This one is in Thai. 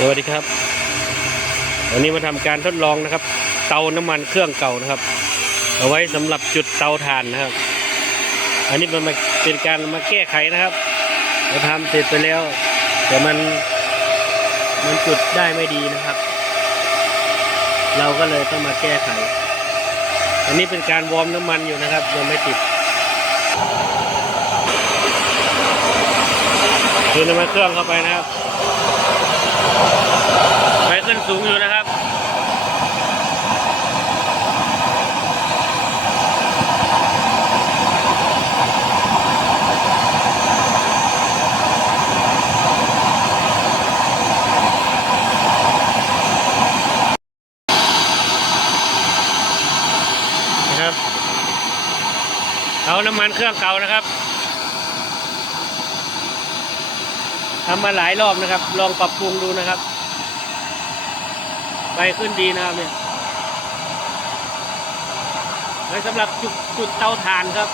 สวัสดีครับ วันนี้มาทำการทดลองนะครับ เตาน้ำมันเครื่องเก่านะครับ เอาไว้สำหรับจุดเตาถ่านนะครับ อันนี้มันมเป็นการมาแก้ไขนะครับเราทำเสร็จไปแล้ว แต่มันมันจุดได้ไม่ดีนะครับ เราก็เลยต้องมาแก้ไข อันนี้เป็นการวอร์มน้ำมันอยู่นะครับยังไม่ติดคือน้ำมันเครื่องเข้าไปนะครับ ไฟขึ้นสูงอยู่นะครับนะครับเอาน้ำมันเครื่องเก่านะครับทำมาหลายรอบนะครับ ลองปรับปรุงดูนะครับ ไปขึ้นดีนะครับเนี่ยไว้สำหรับจุดจุดเตาถ่านครับ